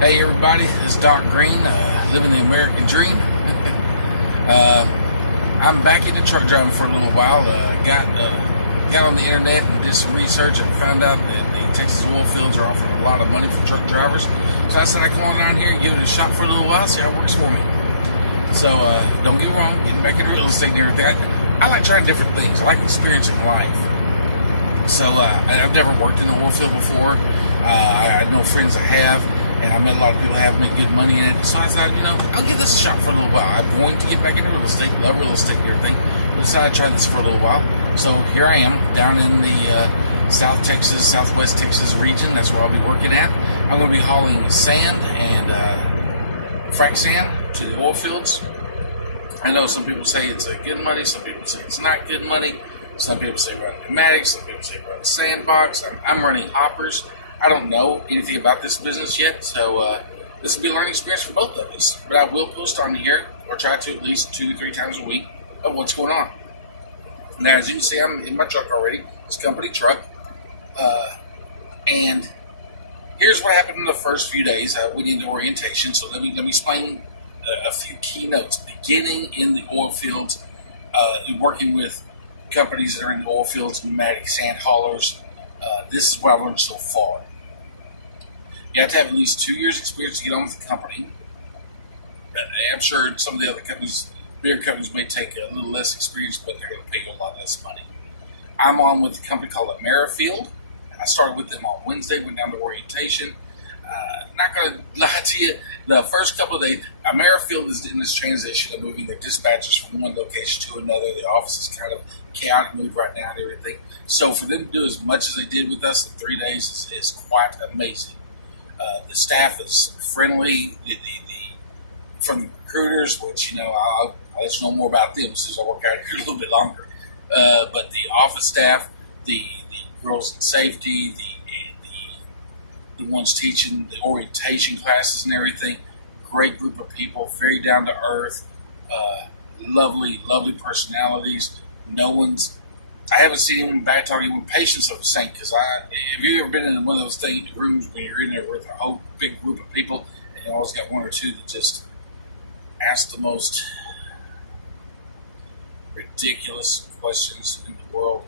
Hey everybody, it's Doc Green, living the American dream. I'm back into truck driving for a little while. Got on the internet and did some research and found out that the Texas Oilfields are offering a lot of money for truck drivers. So I said I'd come on down here and give it a shot for a little while, see how it works for me. So don't get me wrong, getting back into real estate and everything. I like trying different things. I like experiencing life. So I've never worked in the oil field before. I know friends that have, and I met a lot of people that have made good money in it. So I thought, I'll give this a shot for a little while. I'm going to get back into real estate, love real estate and everything. I decided to try this for a little while. So here I am, down in the South Texas, Southwest Texas region. That's where I'll be working at. I'm going to be hauling sand and frac sand to the oil fields. I know some people say it's good money, some people say it's not good money. Some people say run pneumatics, some people say run sandbox. I'm running hoppers. I don't know anything about this business yet, so this will be a learning experience for both of us. But I will post on here, or try to at least 2 to 3 times a week, of what's going on. Now, as you can see, I'm in my truck already. It's a company truck. And here's what happened in the first few days. We did the orientation, so let me explain a few key notes. Beginning in the oil fields, working with companies that are in the oil fields, pneumatic sand haulers. This is what I've learned so far. You have to have at least 2 years experience to get on with the company. I'm sure some of the other companies, bigger companies, may take a little less experience, but they're going to pay you a lot less money. I'm on with a company called Amerifield. I started with them on Wednesday, went down to orientation. Not going to lie to you, the first couple of days, Amerifield is in this transition of moving their dispatchers from one location to another. The office is kind of chaotic move right now and everything. So for them to do as much as they did with us in 3 days is quite amazing. The staff is friendly. From the recruiters, which, I'll let you know more about them since I work out here a little bit longer. But the office staff, the girls in safety, the ones teaching the orientation classes and everything, great group of people, very down to earth, lovely personalities. I haven't seen anyone bad talking with patience of the same, because have you ever been in one of those rooms when you're in there with a whole big group of people and you always got one or two that just ask the most ridiculous questions in the world?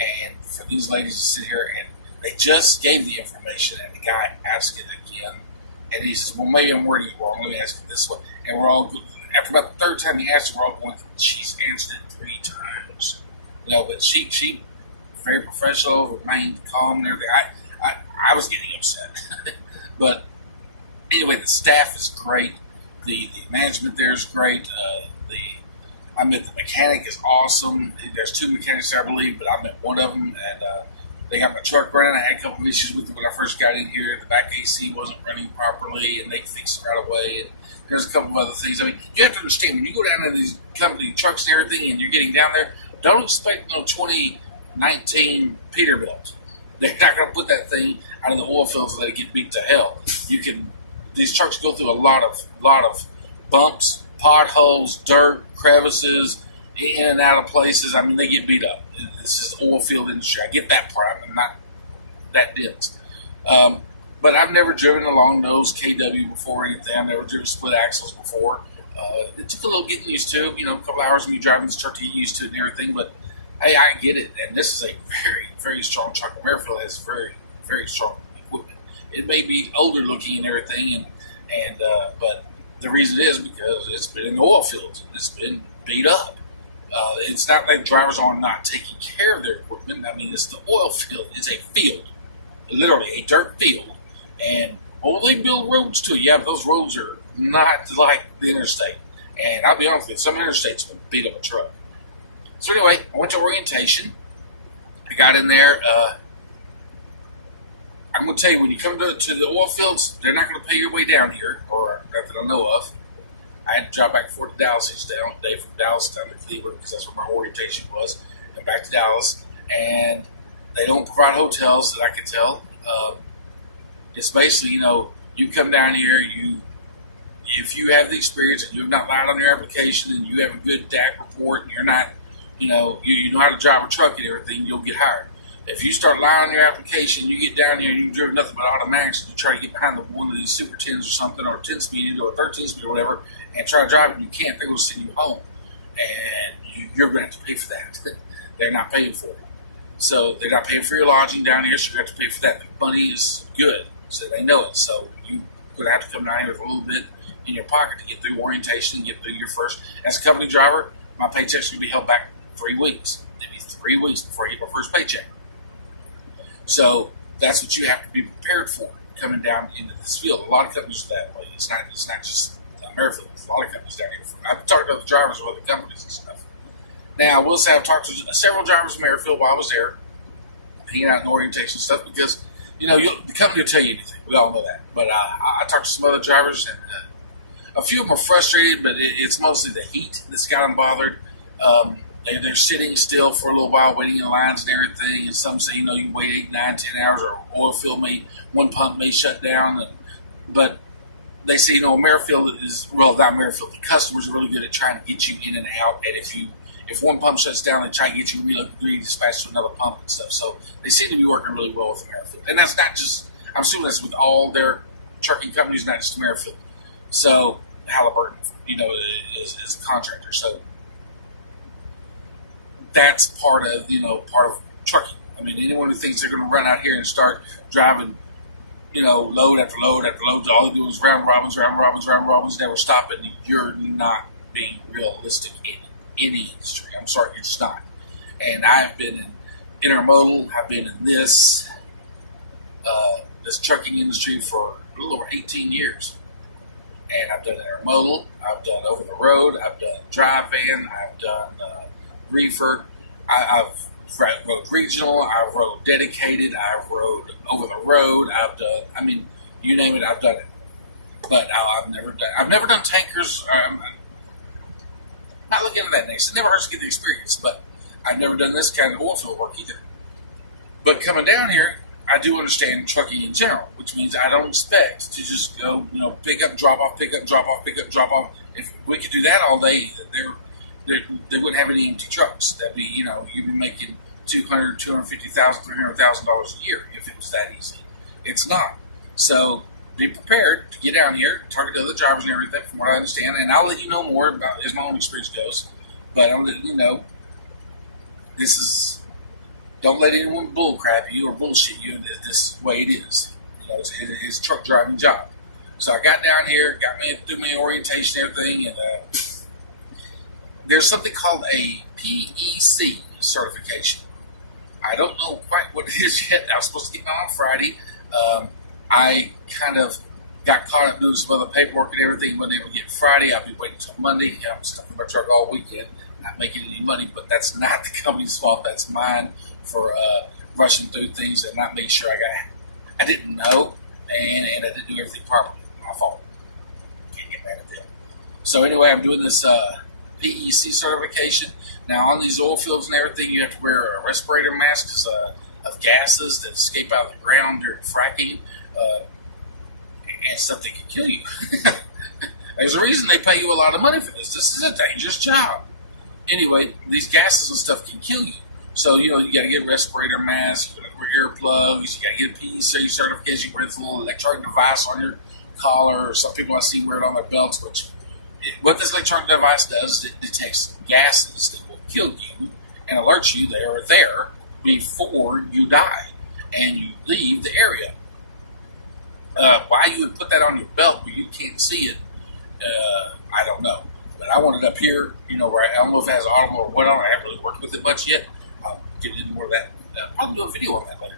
And for these ladies to sit here and they just gave the information and the guy asked it again, and he says, well, maybe I'm wording it wrong, let me ask it this way. And we're all, after about the third time he asked it, we're all going, she's answered it 3 times. But she very professional, remained calm and everything. I was getting upset. But anyway, the staff is great. The management there is great. I met the mechanic is awesome. There's 2 mechanics there, I believe, but I met one of them, and they got my truck running. I had a couple of issues with it when I first got in here. The back AC wasn't running properly, and they fixed it right away. And there's a couple of other things. I mean, you have to understand, when you go down to these company trucks and everything, and you're getting down there, don't expect no 2019 Peterbilt. They're not going to put that thing out of the oil fields and let it get beat to hell. These trucks go through a lot of bumps, potholes, dirt, crevices, in and out of places. I mean, they get beat up. This is the oil field industry. I get that part. I'm not that dense. But I've never driven a long nose KW before or anything. I've never driven split axles before. It took a little getting used to, a couple hours of me driving this truck to get used to it and everything. But hey, I get it. And this is a very, very strong truck. Amerifield has very, very strong equipment. It may be older looking and everything, but the reason is because it's been in the oil fields. It's been beat up. It's not like drivers are not taking care of their equipment. I mean, it's the oil field. It's a field, literally a dirt field. And they build roads to it. Yeah, but those roads are not like the interstate. And I'll be honest with you, some interstates will beat up a truck. So anyway, I went to orientation. I got in there. I'm going to tell you, when you come to the oil fields, they're not going to pay your way down here, or not that I know of. I had to drive back and forth to Dallas each day from Dallas down to Cleveland, because that's where my orientation was, and back to Dallas. And they don't provide hotels that I can tell. It's basically, you come down here, if you have the experience and you have not lied on your application and you have a good DAC report and you're not, you know how to drive a truck and everything, you'll get hired. If you start lying on your application, you get down here and you drive nothing but automatics, and you try to get behind one of these Super 10s or something, or a 10-speed or a 13-speed or whatever, and try to drive and you can't, they're going to send you home. And you're going to have to pay for that. They're not paying for it. So they're not paying for your lodging down here, so you have to pay for that. The money is good, so they know it. So you're going to have to come down here with a little bit in your pocket to get through orientation and get through your first. As a company driver, my paycheck's going to be held back 3 weeks. Maybe 3 weeks before I get my first paycheck. So that's what you have to be prepared for coming down into this field. A lot of companies are that way. It's not just Amerifield. There's a lot of companies down here. I've talked to other drivers of other companies and stuff. Now, I will say I've talked to several drivers of Amerifield while I was there, hanging out in orientation stuff, because, the company will tell you anything. We all know that. But I talked to some other drivers, and a few of them are frustrated, but it's mostly the heat that's got them bothered. They're sitting still for a little while, waiting in lines and everything. And some say, you wait 8, 9, 10 hours, or oil field one pump may shut down. But they say, Amerifield is, well, not Amerifield, the customers are really good at trying to get you in and out. And if one pump shuts down, they try and get you redispatched to another pump and stuff. So they seem to be working really well with Amerifield. And that's not just, I'm assuming that's with all their trucking companies, not just Amerifield. So Halliburton, is a contractor. So that's part of trucking. I mean, anyone who thinks they're going to run out here and start driving, load after load after load, all they do is round robins, never stopping. You're not being realistic in any industry. I'm sorry, you're just not. And I've been in intermodal. I've been in this trucking industry for a little over 18 years. And I've done intermodal. I've done over the road. I've done dry van. I've done reefer. I've rode regional. I've rode dedicated. I've rode over the road. I've done. You name it, I've done it. But I've never done tankers. I'm not looking at that next. It never hurts to get the experience. But I've never done this kind of oil field work either. But coming down here, I do understand trucking in general, which means I don't expect to just go, pick up, drop off, pick up, drop off, pick up, drop off. If we could do that all day, they wouldn't have any empty trucks. That'd be, you'd be making $200,000, $250,000, $300,000 a year if it was that easy. It's not. So be prepared to get down here, target other drivers and everything, from what I understand, and I'll let you know more about as my own experience goes. But I'll let you know, don't let anyone bullcrap you or bullshit you. This is the way it is. It's a truck driving job. So I got down here, got me through my orientation and everything, and there's something called a PEC certification. I don't know quite what it is yet. I was supposed to get mine on Friday. I kind of got caught up doing some other paperwork and everything. Wasn't able to get Friday. I'll be waiting until Monday. I'm stuck in my truck all weekend, not making any money. But that's not the company's fault. That's mine for rushing through things and not making sure I didn't know, and I didn't do everything properly. My fault. Can't get mad at them. So anyway, I'm doing this PEC certification. Now on these oil fields and everything, you have to wear a respirator mask because of gases that escape out of the ground during fracking and stuff that can kill you. There's a reason they pay you a lot of money for this. This is a dangerous job. Anyway, these gases and stuff can kill you. So, you got to get a respirator mask, you got to wear earplugs, you got to get a PEC certification, you wear this little electronic device on your collar, or some people I see wear it on their belts, what this electronic device does is it detects gases that will kill you and alerts you they are there before you die and you leave the area. Why you would put that on your belt where you can't see it, I don't know. But I want it up here, where I don't know if it has audible or what on. I haven't really worked with it much yet. I'll get into more of that. Probably do a video on that later.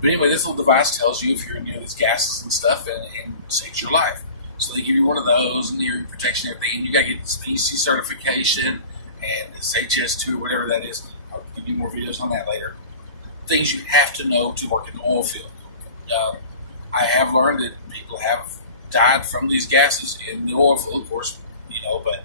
But anyway, this little device tells you if you're in these gases and stuff and saves your life. So they give you one of those and your protection and everything. And you got to get this PC certification and this HS2 or whatever that is. I'll give you more videos on that later. Things you have to know to work in the oil field. I have learned that people have died from these gases in the oil field, of course, but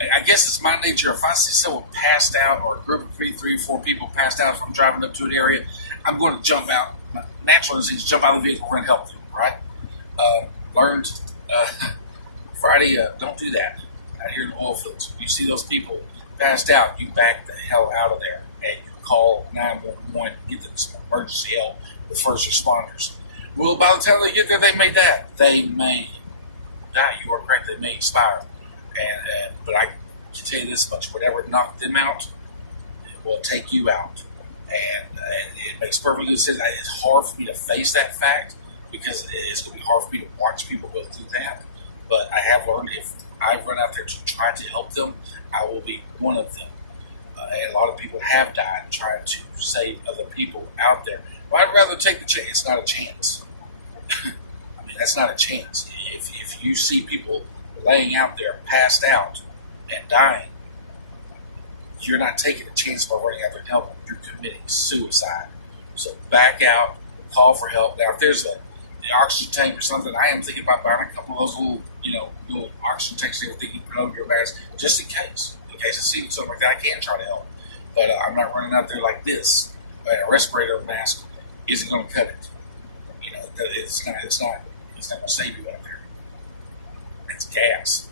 I guess it's my nature. If I see someone passed out or a group of 3 or 4 people passed out from driving up to an area, I'm going to jump out. My natural instinct is jump out of the vehicle and help them, right? Learned Friday, don't do that out here in the oil fields. If you see those people passed out, you back the hell out of there. Okay? call 911, get them some emergency help with first responders. Well, by the time they get there, they may die. They may die. You are correct. They may expire. But I can tell you this much: whatever knocked them out, it will take you out. And it makes perfect sense. It's hard for me to face that fact because it's going to be hard for me to watch people go through that. But I have learned if I run out there to try to help them, I will be one of them. And a lot of people have died trying to save other people out there. Well, I'd rather take the chance. It's not a chance. I mean, that's not a chance. If you see people laying out there passed out and dying, you're not taking a chance by running out there and helping them. You're committing suicide. So back out, call for help. Now, if there's the oxygen tank or something, I am thinking about buying a couple of those little oxygen tanks and everything you put over your mask, just in case I see something like that, I can try to help. But I'm not running out there like this. A respirator mask isn't going to cut it. It's not going to save you out there. It's gas.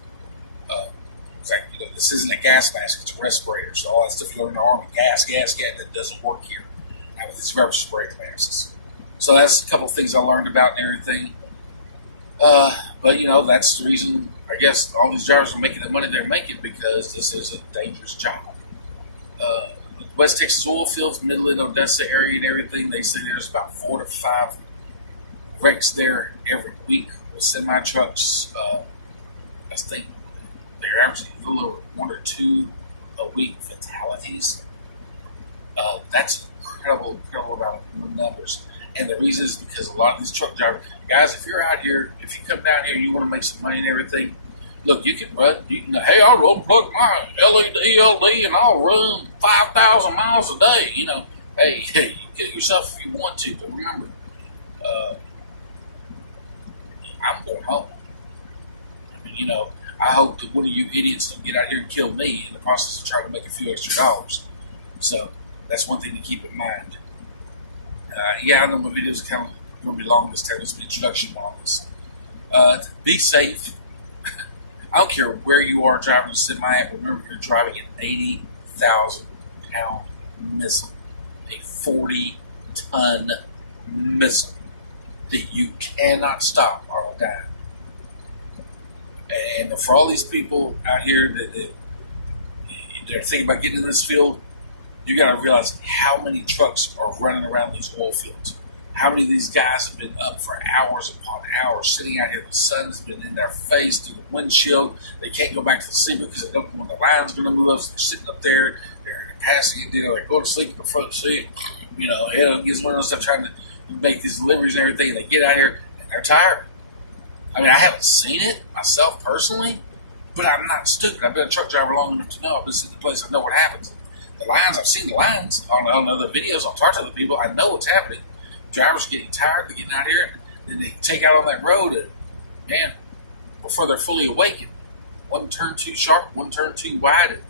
It's like, this isn't a gas mask, it's a respirator. So all that stuff you learn in the Army, gas, that doesn't work here. Now with these respirator masks. So that's a couple of things I learned about and everything. But that's the reason, I guess, all these drivers are making the money they're making, because this is a dangerous job. West Texas Oilfields, Midland, Odessa area and everything, they say there's about 4 to 5 wrecks there every week with semi-trucks. I think they're averaging a little over 1 or 2 a week fatalities. That's incredible amount of numbers. And the reason is because a lot of these truck drivers, guys, if you're out here, if you come down here and you want to make some money and everything, look, you can run, hey, I'll unplug my LED LD and I'll run 5,000 miles a day. Hey, you can kill yourself if you want to, but remember, I'm going home. I hope that one of you idiots don't get out here and kill me in the process of trying to make a few extra dollars. So that's one thing to keep in mind. I know my video is kind of going to be long this time. It's an introduction on this. Be safe. I don't care where you are driving a semi. Remember, you're driving an 80,000 pound missile, a 40-ton missile that you cannot stop or it'll die. And for all these people out here that they're thinking about getting in this field, you got to realize how many trucks are running around these oil fields. How many of these guys have been up for hours upon hours, sitting out here. The sun's been in their face through the windshield. They can't go back to the sea because they don't know when the line's going to move up. So they're sitting up there, they're passing it, they're going to sleep in the front seat. Head against one of those stuff, trying to make these deliveries and everything. And they get out here and they're tired. I mean, I haven't seen it myself personally, but I'm not stupid. I've been a truck driver long enough to know. I've been sitting in the place. I know what happens. The lines, I've seen the lines on other videos. I've talked to other people. I know what's happening. Drivers are getting tired. They're getting out here, and then they take out on that road, and man, before they're fully awakened, one turn too sharp, one turn too wide, and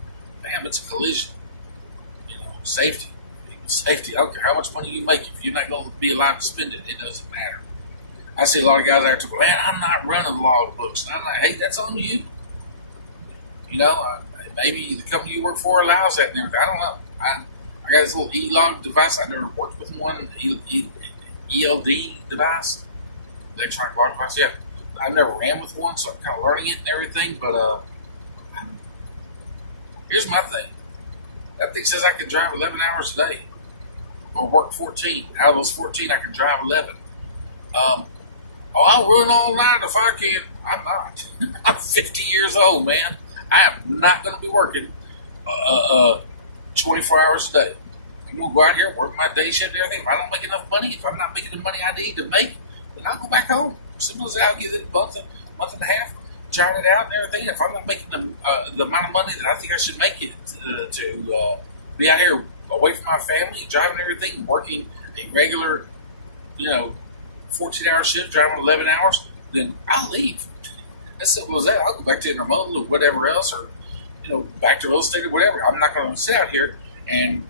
bam, it's a collision. Safety. Safety. I don't care how much money you make. If you're not going to be alive to spend it, it doesn't matter. I see a lot of guys out there, man, I'm not running the log books. And I'm like, hey, that's on you. Maybe the company you work for allows that and everything. I don't know. I got this little e-log device. I never worked with one, ELD device, electronic log device. Yeah, I've never ran with one, so I'm kind of learning it and everything. But here's my thing. That thing says I can drive 11 hours a day or work 14. Out of those 14, I can drive 11. I'll run all night if I can. I'm not. I'm 50 years old, man. I am not going to be working 24 hours a day. I'm going to go out here and work my day shift and everything. If I don't make enough money, if I'm not making the money I need to make, then I'll go back home. Simple as that. I'll give it a month and a half, trying it out and everything. If I'm not making the amount of money that I think I should make it to be out here away from my family, driving everything, working a regular, 14-hour shift, driving 11 hours, then I'll leave. As simple as that. I'll go back to intermodal or whatever else, or back to real estate or whatever. I'm not going to sit out here and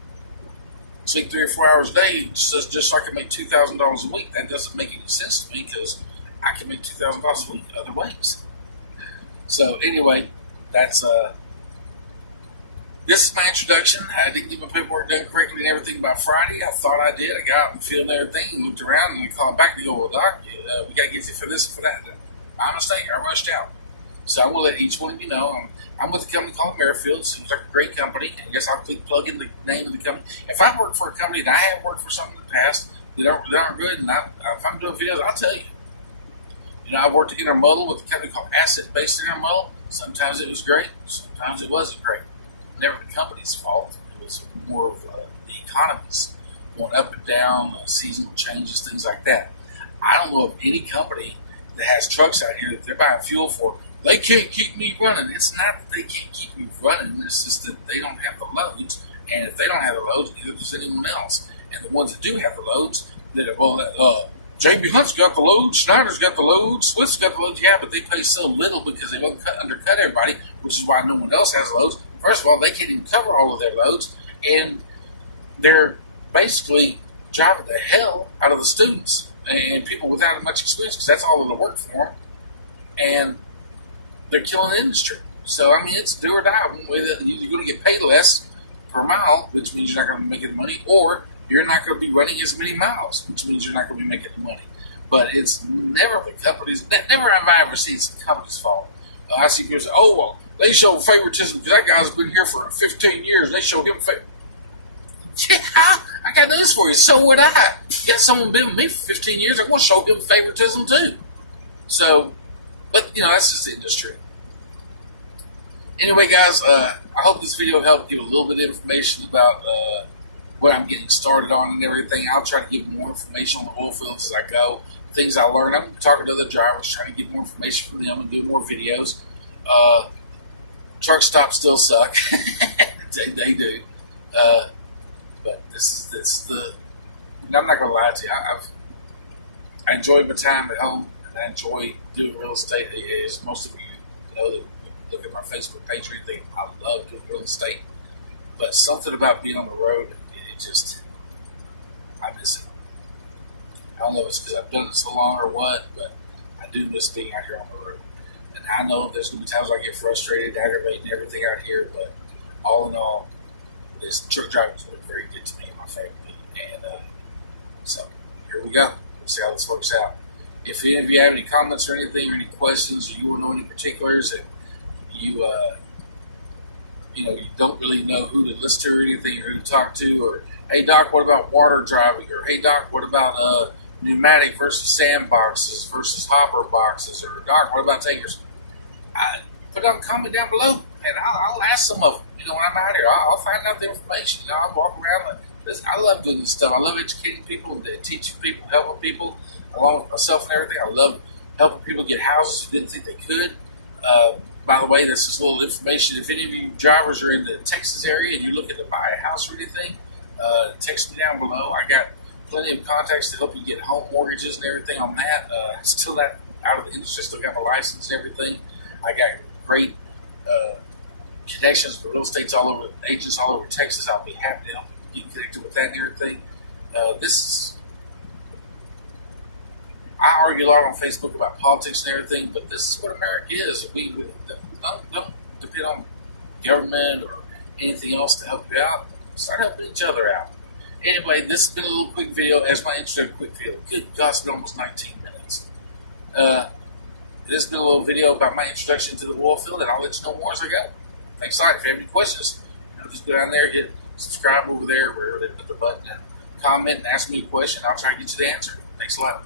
sleep 3 or 4 hours a day just so I can make $2,000 a week. That doesn't make any sense to me because I can make $2,000 a week other ways. So anyway, that's this is my introduction. I didn't get my paperwork done correctly and everything by Friday. I thought I did. I got out in the field and everything, looked around, and I called back to go, well, Doc, we got to get you for this and for that. My mistake. I rushed out. So I will let each one of you know. I'm with a company called Amerifield. Seems like a great company. I guess I'll plug in the name of the company. If I work for a company and I have worked for something in the past that aren't good, and if I'm doing videos, I'll tell you. You know, I've worked intermodal with a company called Asset-Based Intermodal. Sometimes it was great. Sometimes it wasn't great. Never the company's fault. It was more of the economies going up and down, seasonal changes, things like that. I don't know of any company that has trucks out here that they're buying fuel for. They can't keep me running. It's not that they can't keep me running. It's just that they don't have the loads. And if they don't have the loads, neither does anyone else. And the ones that do have the loads, J.B. Hunt's got the loads, Schneider's got the loads, Swift's got the loads. Yeah, but they pay so little because they won't undercut everybody, which is why no one else has loads. First of all, they can't even cover all of their loads. And they're basically driving the hell out of the students and people without much experience because that's all of the work for them. And they're killing the industry. So, I mean, it's do or die. You're going to get paid less per mile, which means you're not going to be making money, or you're not going to be running as many miles, which means you're not going to be making money. But it's never the company's, never have I ever seen it's the company's fault. I see people say, oh, well, they show favoritism because that guy's been here for 15 years. They show him favoritism. Yeah, I got news for you. So would I. You got someone been with me for 15 years, I'm going to show him favoritism too. So, but, you know, that's just the industry. Anyway, guys, I hope this video helped give a little bit of information about what I'm getting started on and everything. I'll try to give more information on the oil fields as I go, things I learned. I'm talking to other drivers, trying to get more information from them and do more videos. Truck stops still suck. they do. But I'm not going to lie to you. I enjoy my time at home, and I enjoy doing real estate. As most of you know, that look at my Facebook page or anything, I love doing real estate. But something about being on the road, I miss it. I don't know if it's because I've done it so long or what, but I do miss being out here on the road. And I know there's going to be times I get frustrated, aggravated, and everything out here, but all in all, this truck driving has been very good to me and my family. And so here we go. We'll see how this works out. If any of you have any comments or anything or any questions, or you want to know any particulars, and you don't really know who to listen to or anything, or who to talk to, or hey Doc, what about water driving? Or hey Doc, what about pneumatic versus sandboxes versus hopper boxes? Or Doc, what about tankers? Put a comment down below, and I'll ask some of them. You know, when I'm out here, I'll find out the information. You know, I'll walk around. I love doing this stuff. I love educating people, teaching people, helping people, along with myself and everything. I love helping people get houses who didn't think they could. By the way, this is a little information. If any of you drivers are in the Texas area and you're looking to buy a house or anything, text me down below. I got plenty of contacts to help you get home mortgages and everything on that. Still not out of the industry, still got my license and everything. I got great connections with real estates all over, agents all over Texas. I'll be happy to help you get connected with that and everything. I argue a lot on Facebook about politics and everything, but this is what America is. We don't depend on government or anything else to help you out. Start helping each other out. Anyway, this has been a little quick video. As my introduction, quick video. Good God, it's been almost 19 minutes. This has been a little video about my introduction to the oil field, and I'll let you know more as I go. Thanks a lot. If you have any questions, just go down there, hit subscribe over there, wherever they put the button, and comment and ask me a question. I'll try to get you the answer. Thanks a lot.